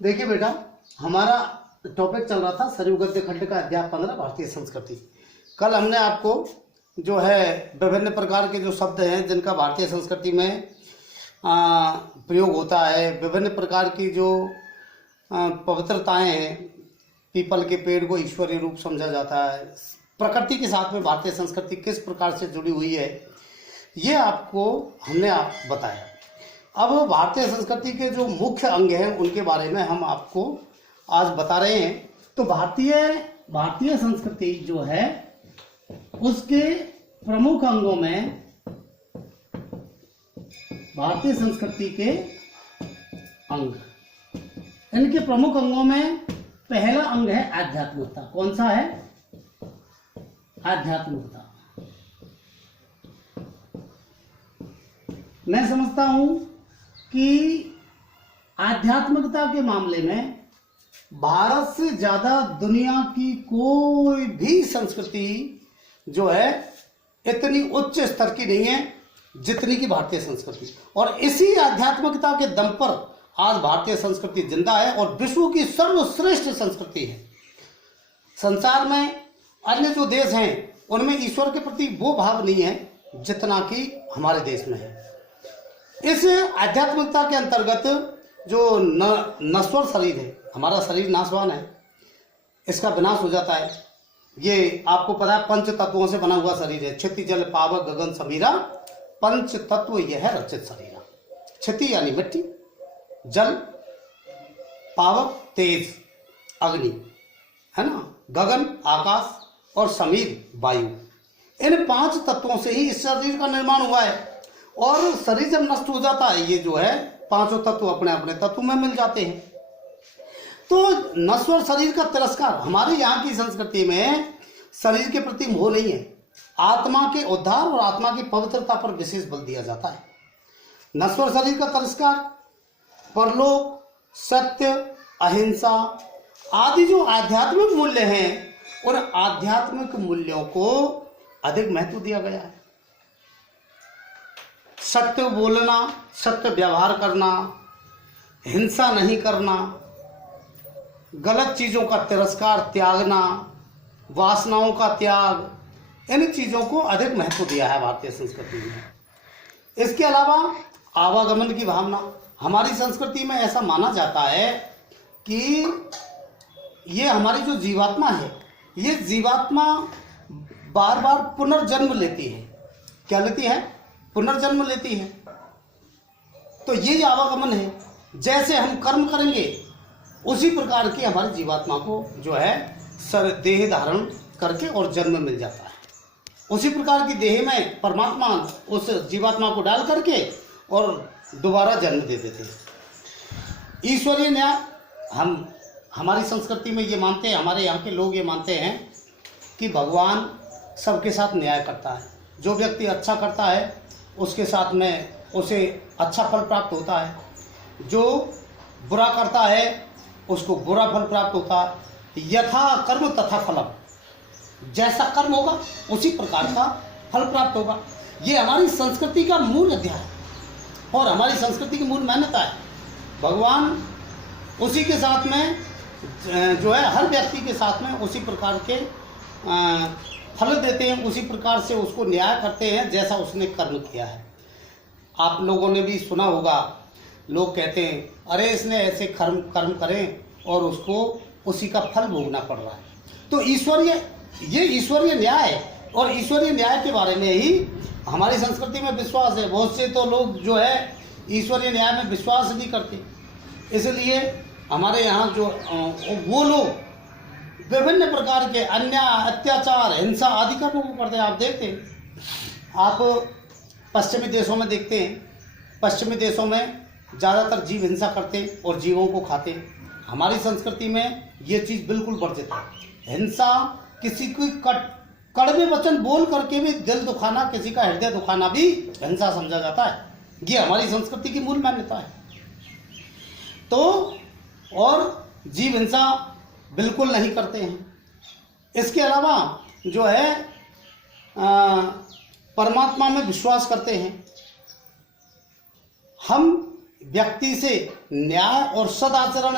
देखिए बेटा, हमारा टॉपिक चल रहा था सरयू गद्य खंड का अध्याय 15 भारतीय संस्कृति। कल हमने आपको जो है विभिन्न प्रकार के जो शब्द हैं जिनका भारतीय संस्कृति में प्रयोग होता है, विभिन्न प्रकार की जो पवित्रताएं हैं, पीपल के पेड़ को ईश्वरीय रूप समझा जाता है, प्रकृति के साथ में भारतीय संस्कृति किस प्रकार से जुड़ी हुई है, ये आपको हमने बताया। अब भारतीय संस्कृति के जो मुख्य अंग हैं उनके बारे में हम आपको आज बता रहे हैं। तो भारतीय संस्कृति जो है उसके प्रमुख अंगों में, भारतीय संस्कृति के अंग, इनके प्रमुख अंगों में पहला अंग है आध्यात्मिकता। कौन सा है? आध्यात्मिकता। मैं समझता हूं कि आध्यात्मिकता के मामले में भारत से ज्यादा दुनिया की कोई भी संस्कृति जो है इतनी उच्च स्तर की नहीं है जितनी की भारतीय संस्कृति। और इसी आध्यात्मिकता के दम पर आज भारतीय संस्कृति जिंदा है और विश्व की सर्वश्रेष्ठ संस्कृति है। संसार में अन्य जो देश हैं उनमें ईश्वर के प्रति वो भाव नहीं है जितना कि हमारे देश में है। इस आध्यात्मिकता के अंतर्गत जो नश्वर शरीर है, हमारा शरीर नाशवान है, इसका विनाश हो जाता है। ये आपको पता है, पंच तत्वों से बना हुआ शरीर है। क्षिति जल पावक गगन समीरा, पंच तत्व यह रचित शरीर। क्षिति यानी मिट्टी, जल, पावक तेज अग्नि है ना, गगन आकाश और समीर वायु, इन पांच तत्वों से ही इस शरीर का निर्माण हुआ है। और शरीर जब नष्ट हो जाता है, ये जो है पांचों तत्व अपने अपने तत्व में मिल जाते हैं। तो नश्वर शरीर का तिरस्कार, हमारे यहाँ की संस्कृति में शरीर के प्रति मोह नहीं है, आत्मा के उद्धार और आत्मा की पवित्रता पर विशेष बल दिया जाता है। नश्वर शरीर का तिरस्कार, परलोक, सत्य, अहिंसा आदि जो आध्यात्मिक मूल्य हैं, उन आध्यात्मिक मूल्यों को अधिक महत्व दिया गया है। सत्य बोलना, सत्य व्यवहार करना, हिंसा नहीं करना, गलत चीजों का तिरस्कार, त्यागना, वासनाओं का त्याग, इन चीजों को अधिक महत्व दिया है भारतीय संस्कृति में। इसके अलावा आवागमन की भावना, हमारी संस्कृति में ऐसा माना जाता है कि ये हमारी जो जीवात्मा है, ये जीवात्मा बार बार पुनर्जन्म लेती है। क्या लेती है? पुनर्जन्म लेती है। तो ये आवागमन है, जैसे हम कर्म करेंगे उसी प्रकार की हमारी जीवात्मा को जो है देह धारण करके और जन्म मिल जाता है। उसी प्रकार की देह में परमात्मा उस जीवात्मा को डाल करके और दोबारा जन्म दे देते हैं। ईश्वरीय न्याय, हम हमारी संस्कृति में ये मानते हैं, हमारे यहाँ के लोग ये मानते हैं कि भगवान सबके साथ न्याय करता है। जो व्यक्ति अच्छा करता है उसके साथ में उसे अच्छा फल प्राप्त होता है, जो बुरा करता है उसको बुरा फल प्राप्त होता है। यथा कर्म तथा फलम, जैसा कर्म होगा उसी प्रकार का फल प्राप्त होगा। ये हमारी संस्कृति का मूल अध्याय है और हमारी संस्कृति की मूल मान्यता है। भगवान उसी के साथ में जो है हर व्यक्ति के साथ में उसी प्रकार के फल देते हैं, उसी प्रकार से उसको न्याय करते हैं जैसा उसने कर्म किया है। आप लोगों ने भी सुना होगा, लोग कहते हैं अरे इसने ऐसे कर्म करें और उसको उसी का फल भोगना पड़ रहा है। तो ये ईश्वरीय न्याय है और ईश्वरीय न्याय के बारे में ही हमारी संस्कृति में विश्वास है। बहुत से तो लोग जो है ईश्वरीय न्याय में विश्वास नहीं करते, इसलिए हमारे यहाँ जो वो लोग विभिन्न प्रकार के अन्याय, अत्याचार, हिंसा आदि कर्मों को करते हैं। आप देखते हैं, आप पश्चिमी देशों में देखते हैं, पश्चिमी देशों में ज़्यादातर जीव हिंसा करते हैं और जीवों को खाते हैं। हमारी संस्कृति में ये चीज़ बिल्कुल वर्जित है। हिंसा, किसी की कड़वे वचन बोल करके भी दिल दुखाना, किसी का हृदय दुखाना भी हिंसा समझा जाता है। ये हमारी संस्कृति की मूल मान्यता है। तो और जीव हिंसा बिल्कुल नहीं करते हैं। इसके अलावा जो है परमात्मा में विश्वास करते हैं। हम व्यक्ति से न्याय और सदाचरण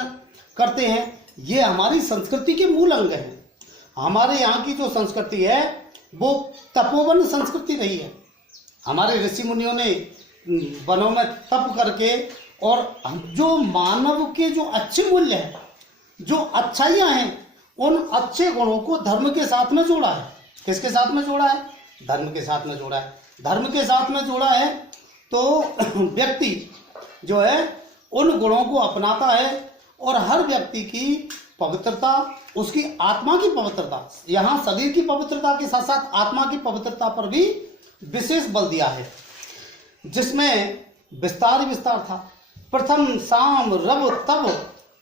करते हैं, ये हमारी संस्कृति के मूल अंग हैं। हमारे यहाँ की जो संस्कृति है वो तपोवन संस्कृति रही है। हमारे ऋषि मुनियों ने वनों में तप करके और जो मानव के जो अच्छे मूल्य हैं, जो अच्छाइयाँ हैं, उन अच्छे गुणों को धर्म के साथ में जोड़ा है। किसके साथ में जोड़ा है? धर्म के साथ में जोड़ा है। धर्म के साथ में जोड़ा है तो व्यक्ति जो है उन गुणों को अपनाता है और हर व्यक्ति की पवित्रता, उसकी आत्मा की पवित्रता, यहाँ शरीर की पवित्रता के साथ साथ आत्मा की पवित्रता पर भी विशेष बल दिया है, जिसमें विस्तार था। प्रथम साम रव तब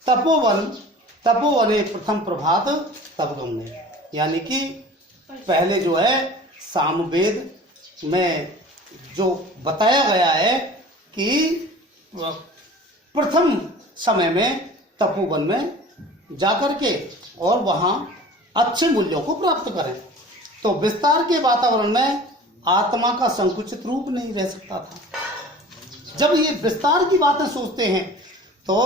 तपोवन, तपोवने प्रथम प्रभात तब गमने, यानी कि पहले जो है सामवेद में जो बताया गया है कि प्रथम समय में तपोवन में जाकर के और वहाँ अच्छे मूल्यों को प्राप्त करें। तो विस्तार के वातावरण में आत्मा का संकुचित रूप नहीं रह सकता था। जब ये विस्तार की बातें सोचते हैं तो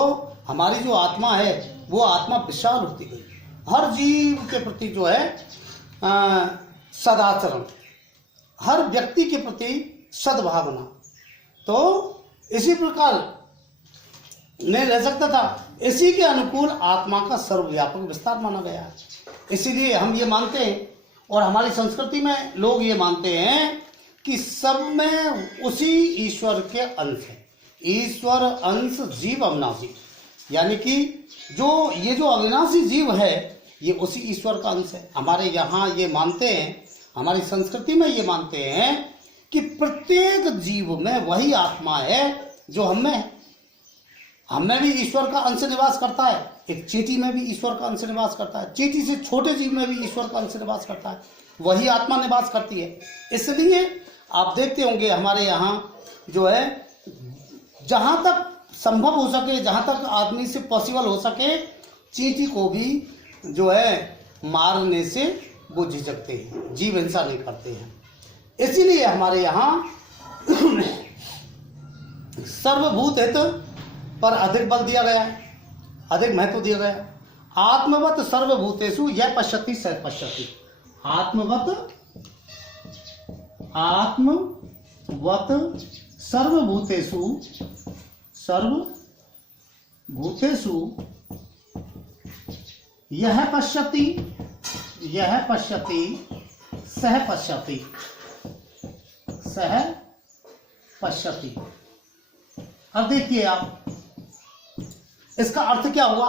हमारी जो आत्मा है वो आत्मा विशाल होती गई। हर जीव के प्रति जो है सदाचरण, हर व्यक्ति के प्रति सद्भावना, तो इसी प्रकार नहीं रह सकता था। इसी के अनुकूल आत्मा का सर्वव्यापक विस्तार माना गया है। इसीलिए हम ये मानते हैं और हमारी संस्कृति में लोग ये मानते हैं कि सब में उसी ईश्वर के अंश है। ईश्वर अंश जीव अविनाशी, यानी कि ये जो अविनाशी जीव है ये उसी ईश्वर का अंश है। हमारे यहाँ ये मानते हैं, हमारी संस्कृति में ये मानते हैं कि प्रत्येक जीव में वही आत्मा है जो हमें है। हमें भी ईश्वर का अंश निवास करता है, एक चींटी में भी ईश्वर का अंश निवास करता है, चींटी से छोटे जीव में भी ईश्वर का अंश निवास करता है, वही आत्मा निवास करती है। इसलिए आप देखते होंगे हमारे यहाँ जो है जहाँ तक संभव हो सके, जहाँ तक आदमी से पॉसिबल हो सके, चींटी को भी जो है मारने से वो झिझकते हैं, जीव हिंसा नहीं करते हैं। इसीलिए हमारे यहाँ सर्वभूत हित पर अधिक बल दिया गया है, अधिक महत्व दिया गया है। आत्मवत सर्वभूतेषु यह पश्यति स पश्यति। आत्मवत सर्वभूतेषु यह पश्यति सह पश्यति। अब देखिए आप, इसका अर्थ क्या हुआ?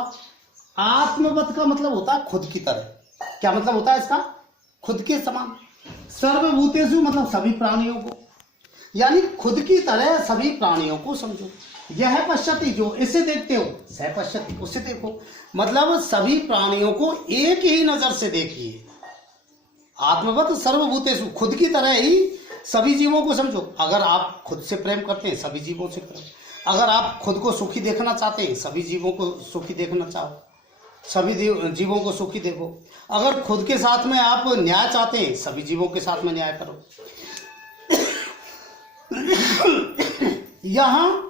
आत्मवत का मतलब होता है खुद की तरह। क्या मतलब होता है इसका? खुद के समान। सर्वभूतेषु मतलब सभी प्राणियों को, यानी खुद की तरह सभी प्राणियों को समझो। यह पश्यति, जो इसे देखते हो, सह पश्यति, उससे देखो। मतलब सभी प्राणियों को एक ही नजर से देखिए। आत्मवत सर्वभूतेषु, खुद की तरह ही सभी जीवों को समझो। अगर आप खुद से प्रेम करते हैं, सभी जीवों से करो। अगर आप खुद को सुखी देखना चाहते हैं, सभी जीवों को सुखी देखना चाहो, सभी जीवों को सुखी देखो। अगर खुद के साथ में आप न्याय चाहते हैं, सभी जीवों के साथ में न्याय करो। यहाँ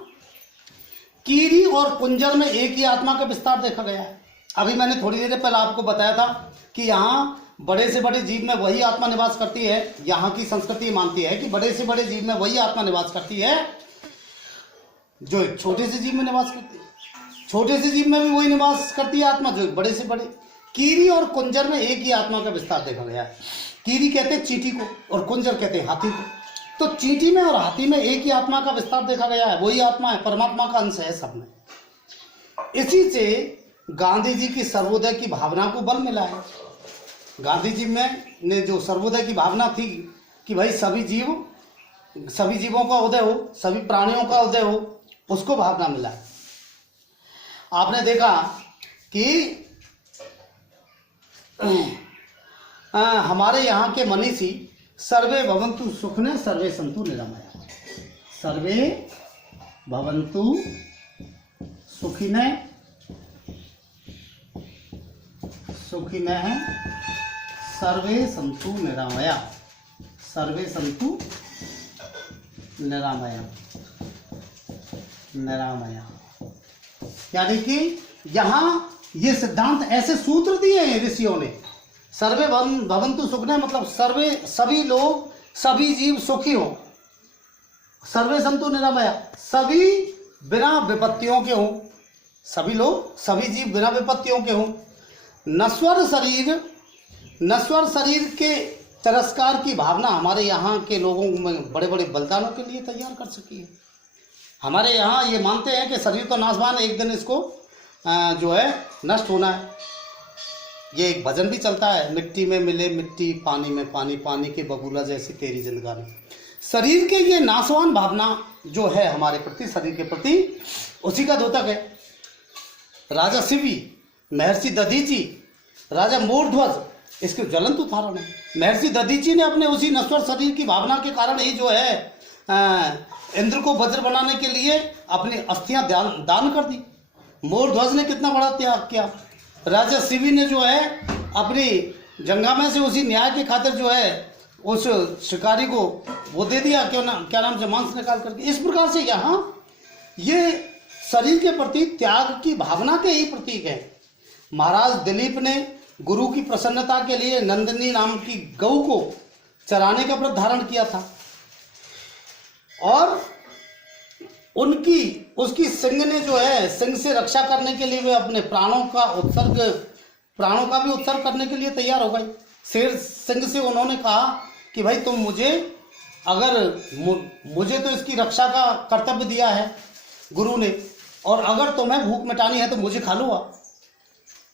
कीरी और कुंजर में एक ही आत्मा का विस्तार देखा गया है। अभी मैंने थोड़ी देर पहले आपको बताया था कि यहाँ बड़े से बड़े जीव में वही आत्मा निवास करती है। यहाँ की संस्कृति मानती है कि बड़े से बड़े जीव में वही आत्मा निवास करती है जो छोटे से जीव में निवास करती है। छोटे से जीव में भी वही निवास करती है आत्मा जो बड़े से बड़े। कीरी और कुंजर में एक ही आत्मा का विस्तार देखा गया है। कीरी कहते हैं चींटी को और कुंजर कहते हैं हाथी को। तो चींटी में और हाथी में एक ही आत्मा का विस्तार देखा गया है। वही आत्मा है, परमात्मा का अंश है सब में। इसी से गांधी जी की सर्वोदय की भावना को बल मिला है। गांधी जी में ने जो सर्वोदय की भावना थी कि भाई सभी जीवों का उदय हो, सभी प्राणियों का उदय हो, उसको भावना मिला है। आपने देखा कि हमारे यहाँ के मनीषी सर्वे भवन्तु सुखिनः सर्वे सन्तु निरामया। सर्वे भवन्तु सुखिनः सर्वे सन्तु निरामया। सर्वे सन्तु निरामया। यानी कि यहाँ ये सिद्धांत ऐसे सूत्र दिए हैं ऋषियों ने। सर्वे भवन्तु सुखिनः मतलब सर्वे सभी लोग सभी जीव सुखी हो, सर्वे सन्तु निरामया सभी बिना विपत्तियों के हों, सभी लोग सभी जीव बिना विपत्तियों के हों। नश्वर शरीर के तिरस्कार की भावना हमारे यहाँ के लोगों में बड़े बड़े बलिदानों के लिए तैयार कर सकी है। हमारे यहाँ ये मानते हैं कि शरीर तो नाशवान है, एक दिन इसको जो है नष्ट होना है। ये एक भजन भी चलता है, मिट्टी में मिले मिट्टी, पानी में पानी, पानी के बबूला जैसी तेरी जिंदगानी। शरीर के ये नाशवान भावना जो है हमारे प्रति, शरीर के प्रति, उसी का द्योतक है राजा शिवी, महर्षि दधीची, राजा मोरध्वज, इसके ज्वलंत उदाहरण है। महर्षि दधीची ने अपने उसी नश्वर शरीर की भावना के कारण ही जो है इंद्र को वज्र बनाने के लिए अपनी अस्थियां दान कर दी। मोरध्वज ने कितना बड़ा त्याग किया। राजा शिवी ने जो है अपनी जंगा में से उसी न्याय के खातिर जो है उस शिकारी को वो दे दिया, क्या नाम से मांस निकाल करके। इस प्रकार से यहाँ ये शरीर के प्रति त्याग की भावना के ही प्रतीक है। महाराज दिलीप ने गुरु की प्रसन्नता के लिए नंदिनी नाम की गऊ को चराने का व्रत धारण किया था और उसकी सिंह ने जो है, सिंह से रक्षा करने के लिए वे अपने प्राणों का भी उत्सर्ग करने के लिए तैयार हो गई। शेर सिंह से उन्होंने कहा कि भाई तुम मुझे तो इसकी रक्षा का कर्तव्य दिया है गुरु ने, और अगर तुम्हें भूख मिटानी है तो मुझे खा लो।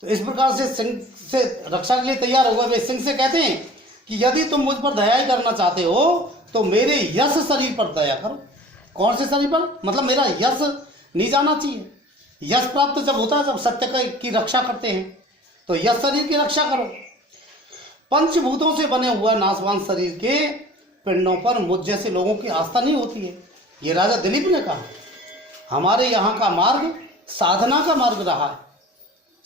तो इस प्रकार से सिंह से रक्षा के लिए तैयार हो गए। वे सिंह से कहते हैं कि यदि तुम मुझ पर दया ही करना चाहते हो तो मेरे यश शरीर पर दया करो। कौन से शरीर पर? मतलब मेरा यश नहीं जाना चाहिए। यश प्राप्त जब होता है, जब सत्य की रक्षा करते हैं, तो यश शरीर की रक्षा करो। पंचभूतों से बने हुआ नाशवान शरीर के पिंडों पर मुझ जैसे लोगों की आस्था नहीं होती है, ये राजा दिलीप ने कहा। हमारे यहाँ का मार्ग साधना का मार्ग रहा है।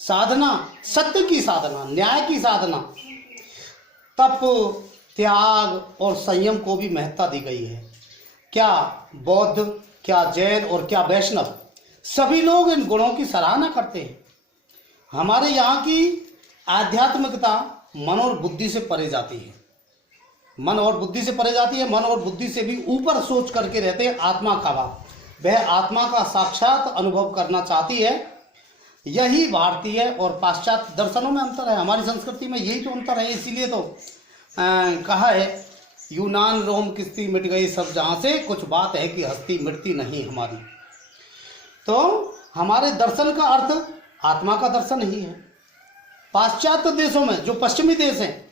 साधना, सत्य की साधना, न्याय की साधना, तप, त्याग और संयम को भी महत्ता दी गई है। क्या बौद्ध, क्या जैन और क्या वैष्णव, सभी लोग इन गुणों की सराहना करते हैं। हमारे यहाँ की आध्यात्मिकता मन और बुद्धि से परे जाती है। मन और बुद्धि से परे जाती है। मन और बुद्धि से भी ऊपर सोच करके रहते हैं आत्मा का भाव। वह आत्मा का साक्षात अनुभव करना चाहती है। यही भारतीय और पाश्चात्य दर्शनों में अंतर है। हमारी संस्कृति में यही तो अंतर है। इसीलिए तो कहा है यूनान रोम किस्ती मिट गई सब जहाँ से, कुछ बात है कि हस्ती मिटती नहीं हमारी। तो हमारे दर्शन का अर्थ आत्मा का दर्शन ही है। पाश्चात्य देशों में, जो पश्चिमी देश हैं,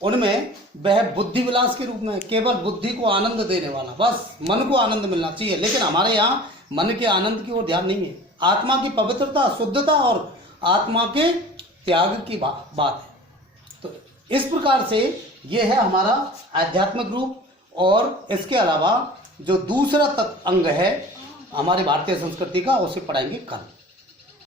उनमें वह बुद्धि विलास के रूप में केवल बुद्धि को आनंद देने वाला, बस मन को आनंद मिलना चाहिए। लेकिन हमारे यहाँ मन के आनंद की ओर ध्यान नहीं है। आत्मा की पवित्रता, शुद्धता और आत्मा के त्याग की बात है। तो इस प्रकार से ये है हमारा आध्यात्मिक रूप। और इसके अलावा जो दूसरा अंग है हमारे भारतीय संस्कृति का, उसे पढ़ाएंगे कल।